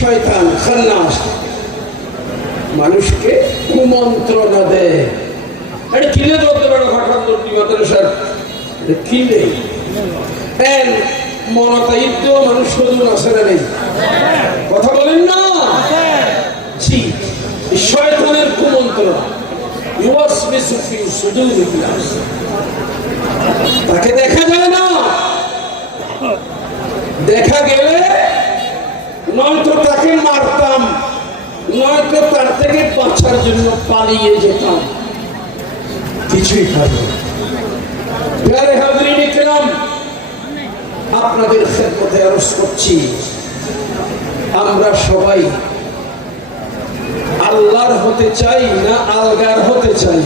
শয়তান খান্নাস মানুষকে কুমন্ত্রণা দেয়। এটা কিনে ধরতে পারো ঘটনাটি মাদ্রাসার এটা কিনে এন মানুষ শুধু আছে না নেই? কথা বলেন না? জি, শয়তানের কুমন্ত্রণা। তাকে দেখা যায় না। দেখা গেলে নয়তো তাকে মারতাম। নয়তো তার থেকে বাঁচার জন্য পালিয়ে যেতাম। কিছুই ইকরাম, আপনাদের খেদমতে আরজ করছি, আমরা সবাই আল্লাহর হতে চাই না আলগার হতে চাই?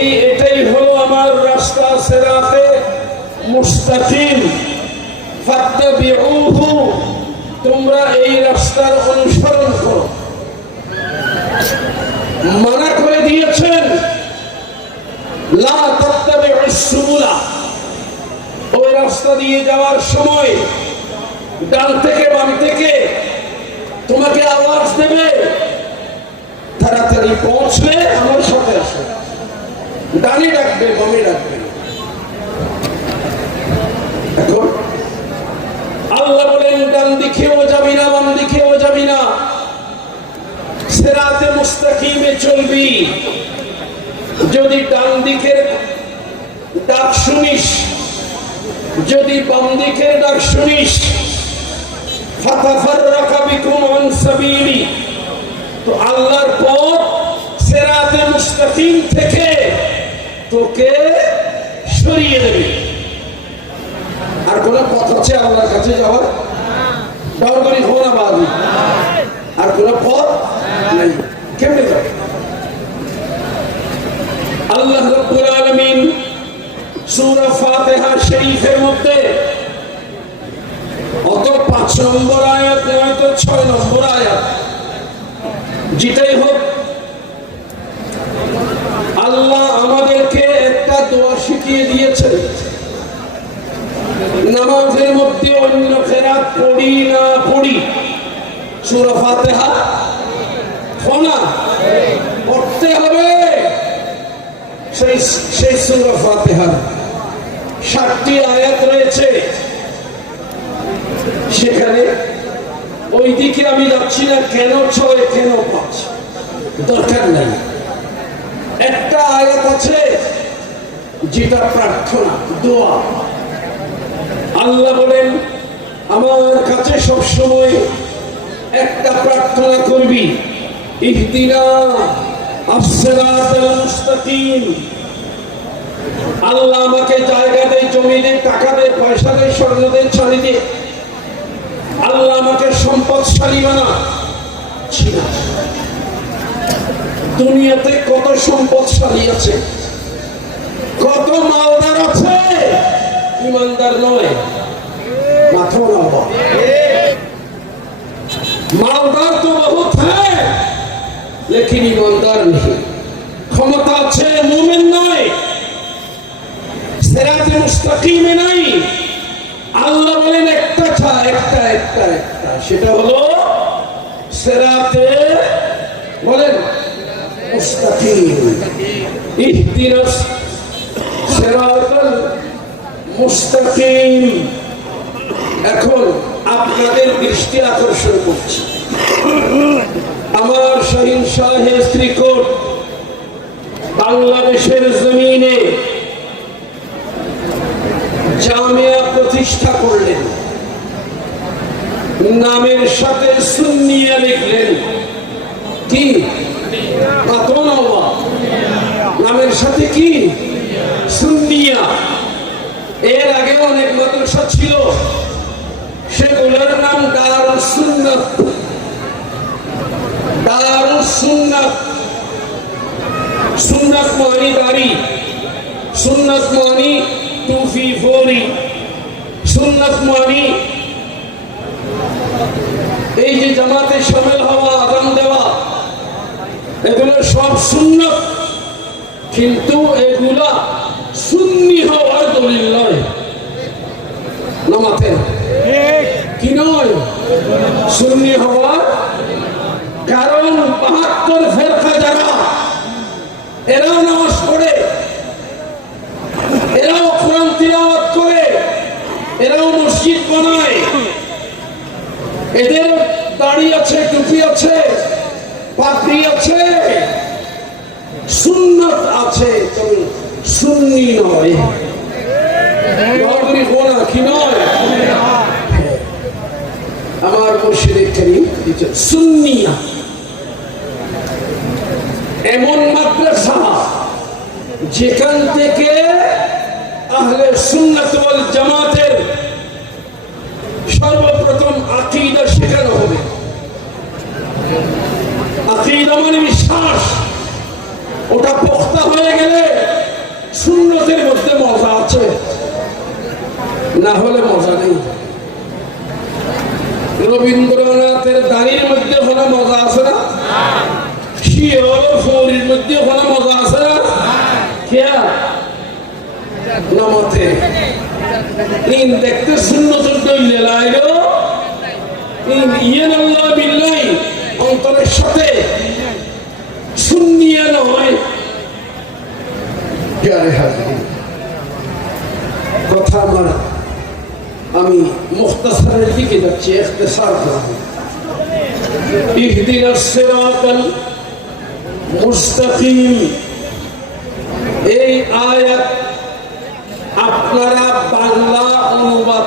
এই এটাই হলো আমার রাস্তা সিরাতে মুস্তাকিম। তোমরা এই রাস্তার অনুসরণ করো। মানা করে দিয়েছেন ওই রাস্তা দিয়ে যাওয়ার সময় ডান থেকে বাম থেকে তোমাকে আওয়াজ দেবে, তাড়াতাড়ি পৌঁছলে আমার সাথে আসো ডানে ডাকবে বামে ডাকবে এখন আল্লাহ বলেন, ডান দিকেও যাবি না, বাম দিকেও যাবি না। সেরাতে মুস্তাকিমে চলবি। যদি ডান দিকের ডাক শুনিস, যদি বাম দিকের ডাক শুনিস তো আল্লাহর পথ সেরাতে মুস্তাকিম থেকে তোকে সরিয়ে দেবে। আর কোন পথ আছে আল্লাহর কাছে যাওয়ার? দরবারি হোনা বাদি আর কোন পথ নাই। কেমনে যাবে? আল্লাহ রাব্বুল আলামিন সূরা ফাতিহা শরীফের মধ্যে অত পাঁচ নম্বর আয়াত নয়তো ছয় নম্বর আয়াত, যেটাই হোক আল্লাহ আমাদেরকে একটা দোয়া শিখিয়ে দিয়েছে। নামাজের মধ্যে অন্য ফেরাত পড়ি না পড়ি। সুরা ফাতেহা? ফোনা পড়তে হবে। সেই সেই সুরা ফাতেহা। ষাটটি আয়াত রয়েছে। সেখানে ওই দিকে আমি যাচ্ছি না, কেন ছয়, কেন পাঁচ? দরকার নাই। একটা আয়াত আছে, যেটা প্রার্থনা, দোয়া। আল্লাহ বলেন, আমার কাছে সব সময় একটা প্রার্থনা করবি, ইহদিনা মুস্তাকিম। আল্লাহ আমাকে জায়গা দেয় জমি দেয় টাকা দেয়, পয়সা দেয়, স্বর্ণ দেয় ছাড়ি দেয়। আল্লাহ আমাকে সম্পদশালী বানা। না দুনিয়াতে কত সম্পদশালী আছে কত মালদার আছে ইমানদার নয় মাথা নামা मालदार तो बहुत है लेकिन ईमानदार नहीं ক্ষমতা আছে মুমিন নয় সিরাতে মুস্তাকিমে নাই আল্লাহ বলেন একটা ছা একটা একটা একটা সেটা হলো সিরাতে বলেন মুস্তাকিম। ইহদিনাস সিরাতাল মুস্তাকিম। এখন আপনাদের দৃষ্টি আকর্ষণ করছি। আমার শাহিন শাহের ত্রিকোট বাংলাদেশের জমিনে জামিয়া প্রতিষ্ঠা করলেন। নামের সাথে সুন্নিয়া লিখলেন। কি। নামের সাথে কি? সুন্নিয়া। এর আগে অনেক মাদ্রাসা ছিল। সেগুলোর নাম দারুল সুন্নাত। দারুল সুন্নাত। সুন্নাত মানি দাড়ি সুন্নাত মানি টুফি ফোরি। সুন্নাত মানি এই যে জামাতে সামিল হওয়া দেওয়া এগুলো সব শূন্য। কিন্তু এগুলা সুন্নি হওয়ার দলিল নয়। নামাতে কি নয়? সুন্নি হওয়ার কারণ বাহাত্তর ফেরকা যারা এরাও নামাজ পড়ে এরাও কোরআন তিলাওয়াত করে এরাও মসজিদ বানায়। এদের দাড়ি আছে টুপি আছে পাগড়ি আছে সুন্নত আছে সুন্নি নয়। কি নয়? আমার এমন মাদ্রাসা যেখান থেকে আহলে সুন্নাত ওয়াল জামাতের সর্বপ্রথম আকীদা শেখানো হবে। আকীদা মানে বিশ্বাস। ওটা পোক্তা হয়ে গেলে সুন্নতের মধ্যে মজা আছে। না হলে মজা নেই। রবীন্দ্রনাথের দাড়ির মধ্যে কোনো মজা আছে না? শূন্য বিল্লাই, অন্তরের সাথে শূন্যিয়া নয় প্যারে কথা আমার আমি মুখতাসারের দিকে যাচ্ছি ইখতিসার করব ইহদিনা সিরাতাল মুস্তাকিম। এই আয়াত আপনারা বাংলা অনুবাদ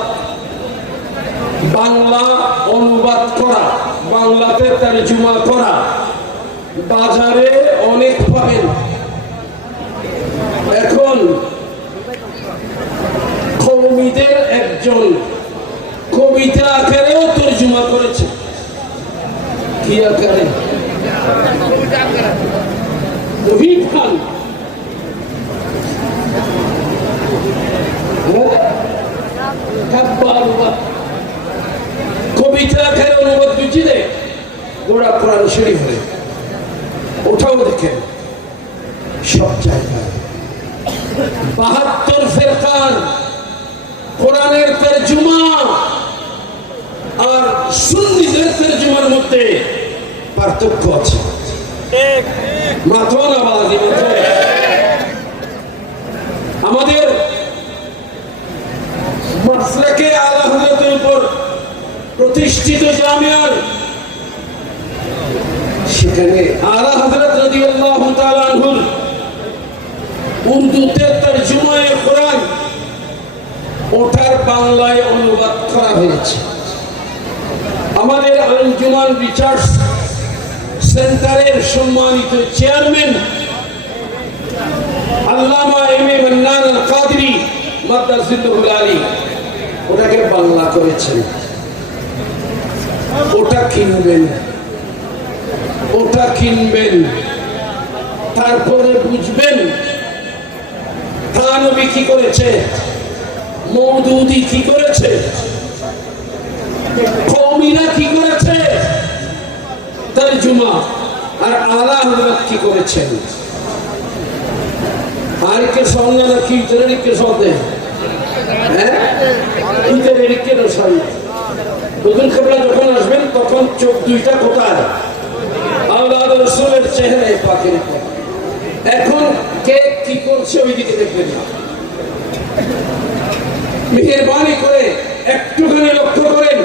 বাংলা অনুবাদ করা বাংলাতে তর্জমা করা বাজারে অনেক পাবেন। এখন কৌমিদের একজন কবিতা আকারেও তর্জমা করেছে। কি আকারে? অনুবাদ। কবিতা আকারে অনুবাদ বুঝিলে গোড়া কোরআন শরীফে। ওটাও দেখেন। সব জায়গায়। বাহাত্তর ফেরকার কোরআনের তর্জমা আর সুন্নিদের তর্জমার মধ্যে পার্থক্য আছে। মাথন আবাজ আমাদের মাসলাকে উপর প্রতিষ্ঠিত জামিয়ার সেখানে আলা হজরত রাদিয়াল্লাহু তাআলা আনহুর উর্দুতে তর্জমায়ে কোরআন ওটার বাংলায় অনুবাদ করা হয়েছে। আমাদের আঞ্জুমান রিসার্চ সেন্টারের সম্মানিত chairman Allama M A Mannan Al Kadri মাদ্রাসুল আলী ওটাকে বাংলা করেছেন। ওটা কিনবেন মালটা কিনবেন, তারপরে বুঝবেন থানবি কি করেছে? মৌদুদি কি করেছে? কৌমিরা কি করেছে? তর্জুমা আর আলা হজরত কি করেছেন? আর কে সঙ্গে না কি? ইতরের কে সঙ্গে হ্যাঁ? ইতরের কে সঙ্গে দুদিন কেবলা যখন আসবেন, তখন চোখ দুইটা কোথায়? আল্লাহ রসুলের চেহারায় পাখির এখন কে কি করছে ওইদিকে দেখবেন না। মেহরবানি করে একটুখানি লক্ষ্য করেন।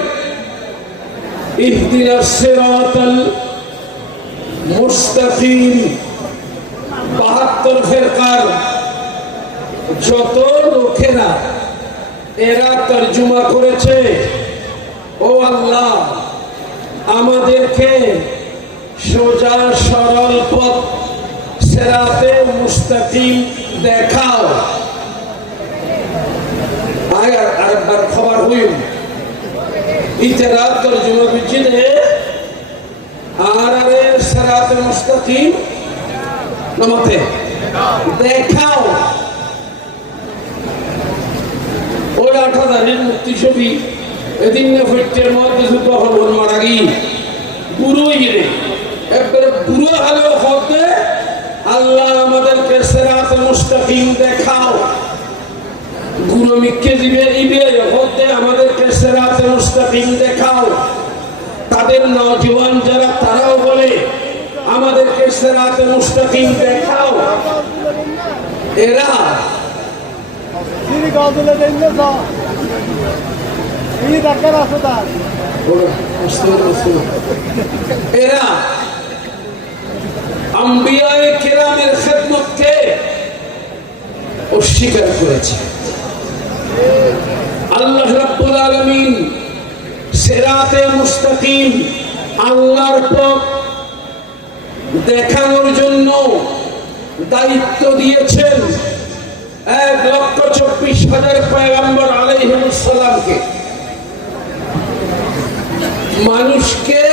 বাহাত্তর ফেরকার যত লোকেরা এরা তর্জমা করেছে, ও আল্লাহ, আমাদেরকে সোজা, সরল পথ। সেরাতে মুস্তাকিম দেখাও। আয় আর আরেকবার খবর হইম ইতেরাত তর্জমা বিচিনে আর আরে সেরাতে মুস্তাকিম নামাতে। দেখাও। ওই আট হাজারের মুক্তি ছবি এদিন না ফিরতের মধ্যে তখন মারা গি বুড়োই গেলে একবারে বুড়ো হলেও হতে আল্লাহ আমাদেরকে সেরাত মুস্তাকিম দেখাও। গুরু মিক্কে দিবে ইবে হতে আমাদেরকে সেরাত মুস্তাকিম দেখাও। তাদের নজওয়ান যারা, তারাও বলে, আমাদেরকে সেরাত মুস্তাকিম দেখাও। এরা Sini অস্বীকার করেছে। আল্লাহ সিরাতে মুস্তাকিম আল্লাহর পথ দেখানোর জন্য দায়িত্ব দিয়েছেন এক লক্ষ চব্বিশ হাজার পয়গম্বর আলাইহিস সালামকে। মানুষকে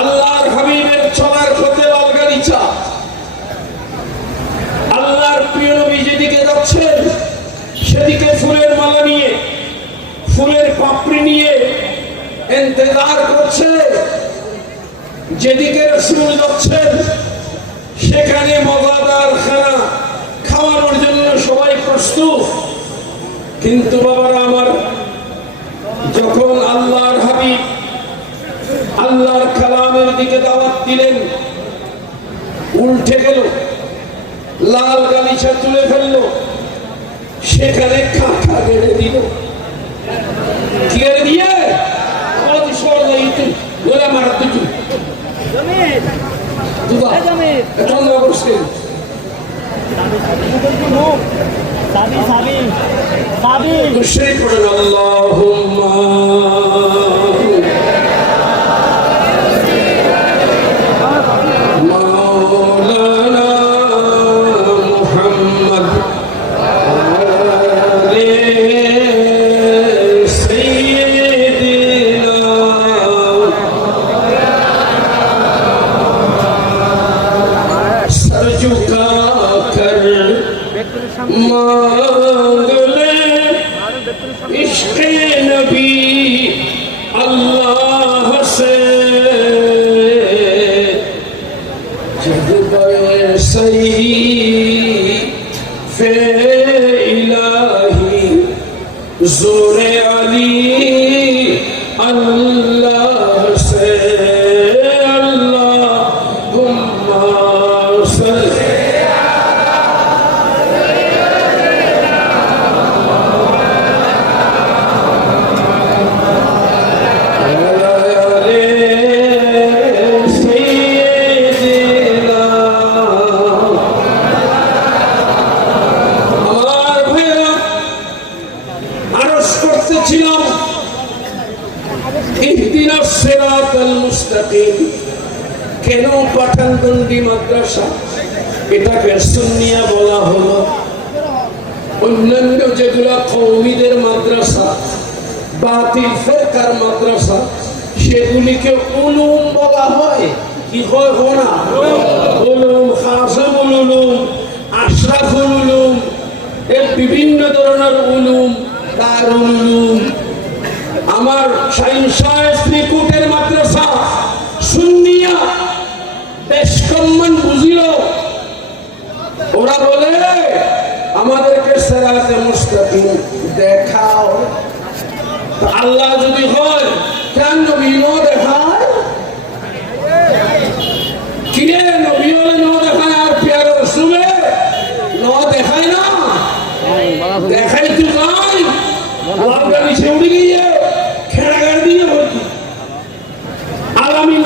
আল্লাহর হাবিবের চলার পথে আল্লাহর প্রিয় নবী যেদিকে যাচ্ছেন, সেদিকে ফুলের মালা নিয়ে, ফুলের পাপড়ি নিয়ে করছে। যেদিকে রসুল যাচ্ছেন, সেখানে মজাদার খানা খাওয়ানোর জন্য সবাই প্রস্তুত। কিন্তু বাবারা আমার, যখন আল্লাহর আল্লাহর কালামের দিকে দাওয়াত দিলেন। উল্টে গেল। লাল গালিচা তুলে ফেলল। সেখানে কাঁথা গেড়ে দিল। কি গেড়ে দিয়ে গোলা মারা দুটু Jamil. দুবা Hey, Jamil. এখন অবশ্যই Sabi, এটাকে সুন্নিয়া বলা হলো। অন্যান্য যেগুলা কৌমিদের মাদ্রাসা, বাতিল ফেরকার মাদ্রাসা, সেগুলিকে উলুম বলা হয়। কি হয় না? উলুম খাসামুল উলুম, আশরাফুল উলুম, এর বিভিন্ন ধরনের উলুম, দারুল উলুম। আমার শাহিন সাহেব ত্রিকুটের মাদ্রাসা সেরাতে মুস্তাকিম, দেখাও। আল্লাহ যদি হয়, কেন নবীও দেখায়? কিরে নবী ন দেখায় ন দেখায় না? দেখাই তো যাই লালটা নিচে উড়ে গিয়ে খেড়াগাড় দিয়ে ভর্তি আলামিন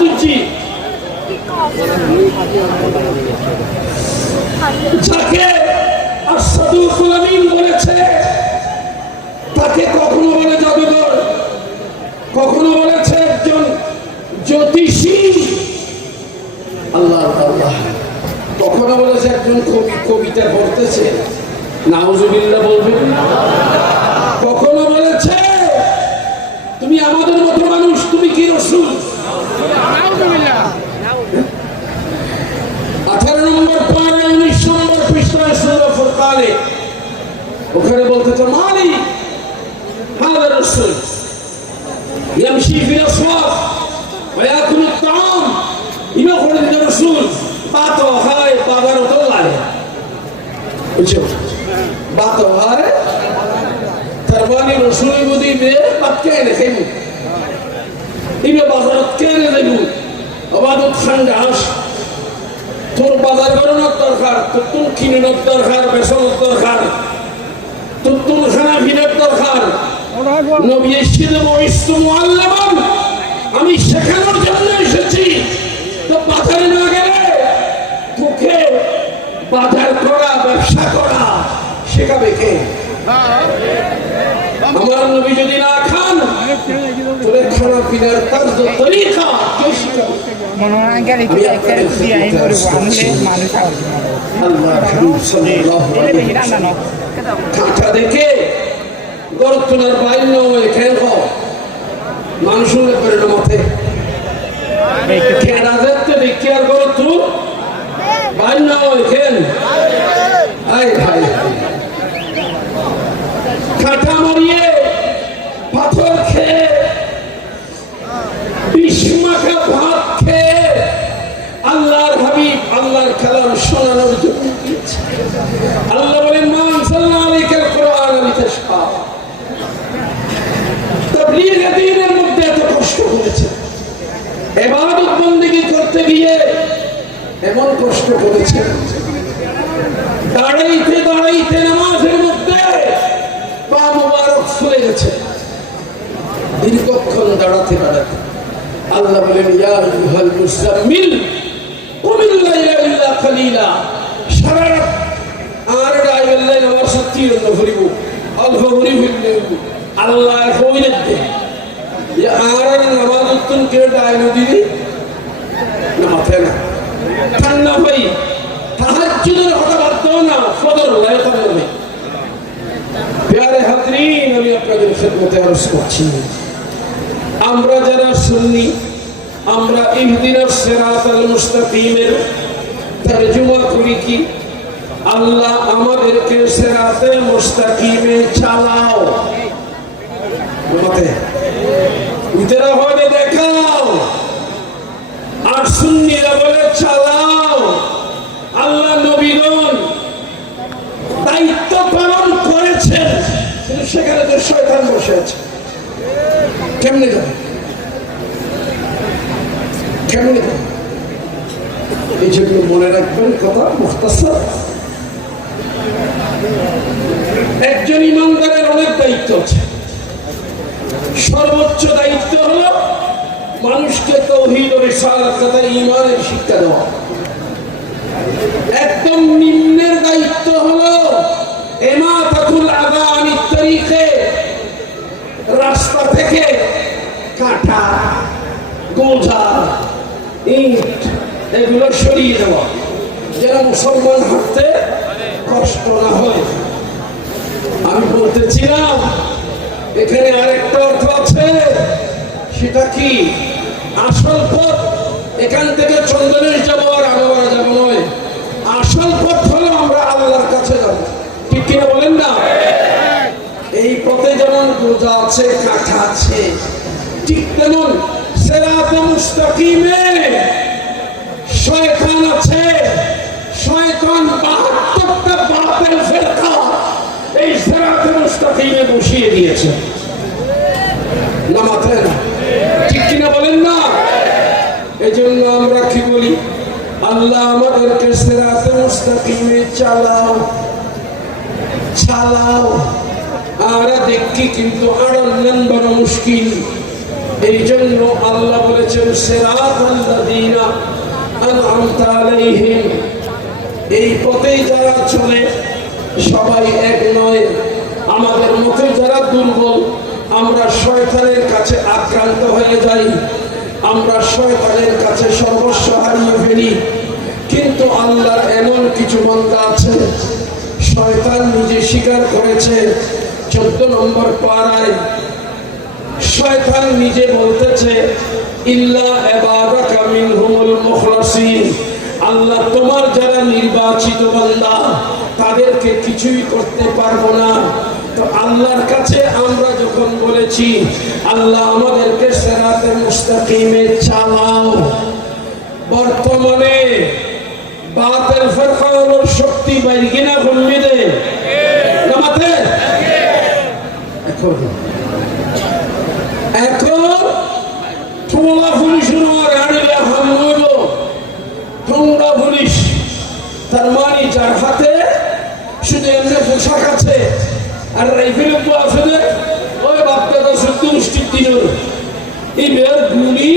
দিচ্ছি। যাকে বলেছে, তাকে কখনো বলে জাদুঘর কখনো বলেছে একজন জ্যোতিষী। আল্লাহ আল্লাহ। কখনো বলেছে একজন কবি কবিতা পড়তেছে। নাউজুবিল্লাহ বলবেন কখনো বলেছে, তুমি আমাদের মতো মানুষ, তুমি কি রসুল আঠারো নম্বর পারে উনিশ নম্বর পৃষ্ঠায় সুরা ফুরকানে ওখানে বলতেছে মালি هذا الرسول يمشي في الاسواق وياكل الطعام يخرج من الرسول বাতো হয় বাবার তো লাগে বুঝছো বাতো হয় তার মানে রসুল বুঝি বে বাতকে এনে খাইব ইবে বাজারত কে এনে দেব আবাদত খান ঘাস তোর বাজার করানোর দরকার তোর তুন কিনানোর দরকার বেসনের দরকার তোর তুন খানা ভিনের দরকার নবী এসেছিল আমি শেখানোর জন্য এসেছি। তো বাজারে না গেলে তোকে বাজার করা ব্যবসা করা শেখাবে কে? আমার নবী যদি না খান তোরে পিনার তার তরিকা কে শিখাবে? কাঁচা দেখে গরত তোলার বাইর নয় খেয়ে খাও। মানুষ হলে করে দেখতে আয় ভাই। কাঁটা মারিয়ে পাথর খেয়ে ভাত খেয়ে আল্লাহর হাবিব আল্লাহর কালাম শোনানোর জন্য আল্লাহ বলেন মা আনসালনা আলাইকাল কোরআন লিতাশকা এই জাতির মধ্যে এত কষ্ট হয়েছে। এবাদত বন্দিগি করতে গিয়ে এমন কষ্ট করেছে। দাঁড়াইতে দাঁড়াইতে নামাজের মধ্যে পা মুবারক ফুলে গেছে। দীর্ঘক্ষণ দাঁড়াতে দাঁড়াতে আল্লাহ বলেন, ইয়া আইয়ুহাল মুসাম্মিল কুমিল লাইলা ইল্লা সারা রাত আর রাইবেল্লাই নামাজ সত্যি হরিব আল্লাহ হরিব ভরি ভরিব আল্লাহ কইলে দে ইয়া আর নামাজ উত্তম কে ডাইনো দিদি। নামাজে না। ঠান্ডা ভাই, তাহাজ্জুদের কথা বাদ না ফদর লাই করে নেই প্যারে হাজরিন, আমি আপনাদের খেদমতে আরজ করছি। আমরা যারা শুননি আমরা ইহদিনাস সিরাতাল মুস্তাকিমের তরজমা করি কি? আল্লাহ আমাদেরকে সিরাতে মুস্তাকিমে চালাও। হলে দেখাও। আর সুন্নিরা বলে, চালাও। আল্লাহ দায়িত্ব কিন্তু সেখানে তো শয়তান বসে আছে। এই জন্য মনে রাখবেন, কথা একজন ইমানদারের অনেক দায়িত্ব আছে। সর্বোচ্চ দায়িত্ব হলো মানুষকে তৌহিদ ও ইমানের শিক্ষা দেওয়া। একদম নিম্নের দায়িত্ব হলো এমাতাতুল আদা আনি তরিকে রাস্তা থেকে কাঁটা গোঝা ইট, এগুলো সরিয়ে দেওয়া। যেন মুসলমান হাঁটতে কষ্ট না হয়। আমি বলতেছিলাম এখানে আরেকটা অর্থ আছে। সেটা কি? আসল পথ এখান থেকে চন্দনের যাব আর আনোয়ারা যাব নয়। আসল পথ হলো আমরা আল্লাহর কাছে যাব। ঠিক কিনা বলেন না? এই পথে যেমন গোজা আছে কাঁঠা আছে, ঠিক তেমন সেরাতে মুস্তাকিমে শয়তান আছে। শয়তান বাহাত্তরটা বাতেল ফেরকা এই সেরাতে মুস্তাকিমে বসিয়ে দিয়েছে। না না। ঠিক কিনা বলেন না? এই জন্য আমরা কি বলি? আল্লাহ আমাদেরকে সেরাতে মুস্তাকিমে চালাও। চালাও। আমরা দেখি কিন্তু আড়ালেন বড় মুশকিল। এই জন্য আল্লাহ বলেছেন সেরাত আল্লাদিনা আনআমতা আলাইহিম। এই পথে যারা চলে, সবাই এক নয়। আমাদের মধ্যে যারা দুর্বল আমরা শয়তানের কাছে আক্রান্ত হয়ে যাই। আমরা শয়তানের কাছে সর্বস্ব হারিয়ে ফেলি। কিন্তু আল্লাহর এমন কিছু বান্দা আছে, শয়তান নিজে স্বীকার করেছে। চোদ্দ নম্বর পাড়ায় শয়তান নিজে বলতেছে, ইল্লা এবাদাকা মিনহুমুল মুখলাসিন। আল্লাহ তোমার যারা নির্বাচিত বান্দা, তাদেরকে কিছুই করতে পারব না তো আল্লাহর কাছে আমরা বলেছি আল্লাহ আমাদেরকে সেরাতে মুস্তাকিমে চালাও। বর্তমানে বাতেল ফেরকানোর শক্তি বাইরে কিনা কমবে দে এখন। এখন ঠোঙা পুলিশ ঠোঙ্গা পুলিশ, তার মানে যার হাতে, শুধু এমনি পোশাক আছে, আর রাইফেল আছে মুষ্টির দিন এই বের গুলি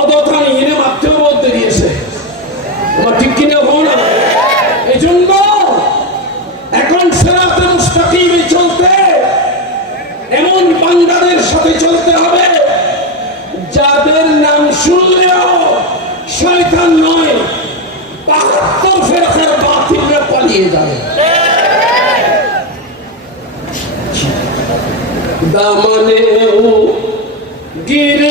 অযথা নিয়ে দিয়েছে। আমার ঠিক কিনা হন এই জন্য এখন চলতে, এমন বান্দাদের সাথে চলতে হবে, যাদের নাম শুনলেও শয়তান নয়, বাহাত্তর ফেরকের বাতিলরা পালিয়ে যাবে। দামনে ও গির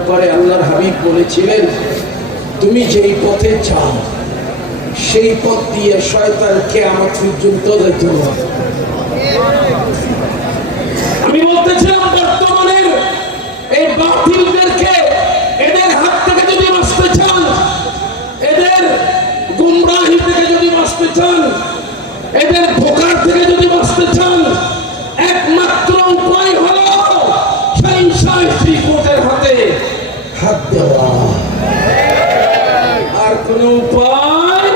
ব্যাপারে আল্লাহর হাবিব বলেছিলেন, তুমি যেই পথে চাও, সেই পথ দিয়ে শয়তান আমার পর্যন্ত যেতে হবে আমি বলতেছিলাম বর্তমানের এই বাতিলদেরকে এদের হাত থেকে যদি বাঁচতে চান এদের গুমরাহি থেকে যদি বাঁচতে চান এদের ধোকার থেকে যদি বাঁচতে চান একমাত্র উপায় হলো হিংসায় ত্রিকোটের হাতে হাত দেওয়া আর কোন উপায়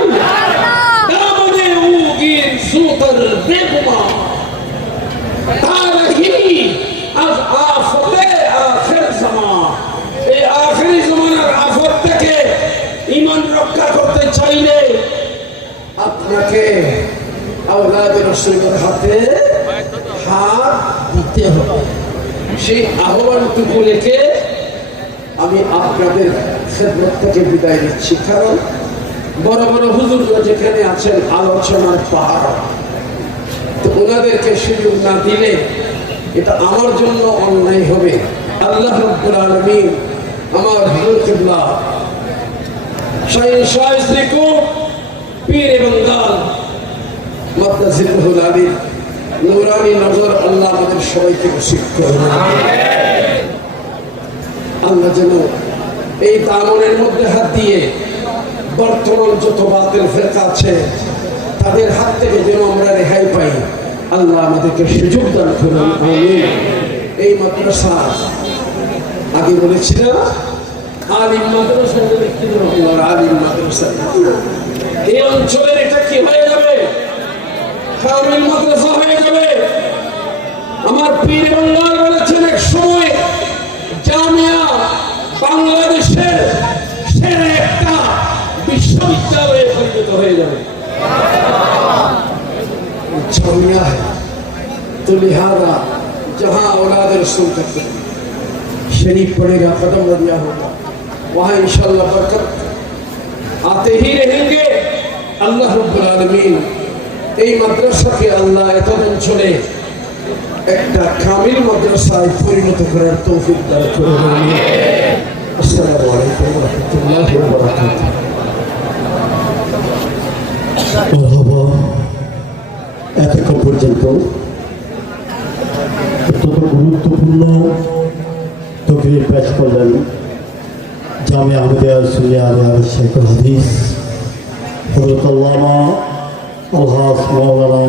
দামনে উগির সুতর বেগুমা তারহি আজ আফতে আখির জামান এই আখিরি জামানার আফত থেকে ঈমান রক্ষা করতে চাইলে আপনাকে আওলাদের রসুলের হাতে হাত দিতে হবে সেই আহ্বানটুকু রেখে আমি আপনাদের খেদমত থেকে বিদায় নিচ্ছি। কারণ বড় বড় হুজুররা যেখানে আছেন আলোচনার পাহাড়। তো ওনাদেরকে সুযোগ না দিলে এটা আমার জন্য অন্যায় হবে। আল্লাহ রব্বুল আলমিন আমার হুজুর কিবলা পীর এবং দাল মাদ্রাসিল আলীর নুরানি নজর আল্লাহ আমাদের সবাইকে করুন। আল্লাহ যেন এই দামনের মধ্যে হাত দিয়ে বর্তমান যত বাতিল ফেরকা আছে, তাদের হাত থেকে যেন আমরা রেহাই পাই। আল্লাহ আমাদেরকে সুযোগ দান করুন এই মাদ্রাসা আগে বলেছি না আলিম মাদ্রাসা আলিম মাদ্রাসা এই অঞ্চলের এটা কি হয়ে যাবে? মাদ্রাসা হয়ে যাবে? रसूल करते हैं शरीफ पड़ेगा कदम दिया होगा वहाँ इंशाल्लाह बरकत आते ही रहेंगे আল্লাহ রব্বুল আলমিন এই মাদ্রাসাকে আল্লাহ এতদিন চলে একটা কামিল মাদ্রাসায় পরিণত করার তৌফিক দান করে আসসালামু আলাইকুম ওয়া রাহমাতুল্লাহি ওয়া বারাকাতুহু মরহবা এতক্ষণ পর্যন্ত অত্যন্ত গুরুত্বপূর্ণ তকরির পেশ করলেন জামে আহমদিয়া সুলিয়া শেখুল হাদিস। হজরত আল্লামা আলহাস মৌলানা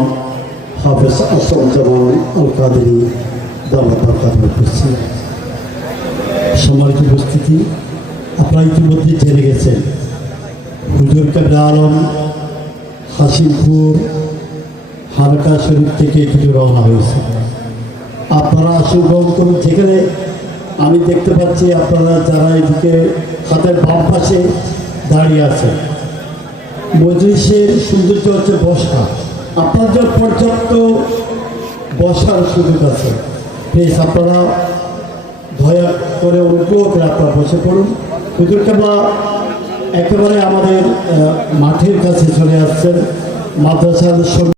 হাফেজ আসম জামান আল কাদেরি দামাত করছি সম্মানিত উপস্থিতি, আপনারা ইতিমধ্যে জেনে গেছেন, হুজুর কাবলা আলম হাসিমপুর হালকা শরীফ থেকে কিছু রওনা হয়েছে আপনারা গ্রহণ করুন যেখানে আমি দেখতে পাচ্ছি, আপনারা যারা এদিকে হাতের বাম পাশে দাঁড়িয়ে আছেন। মজলিসের সৌন্দর্য হচ্ছে বসা। আপনাদের পর্যাপ্ত বসার সুযোগ আছে। প্লিজ আপনারা দয়া করে অনুগ্রহ করে আপনারা বসে পড়ুন। হুজুর কেবলা একেবারে আমাদের মাঠের কাছে চলে আসছেন। মাদ্রাসার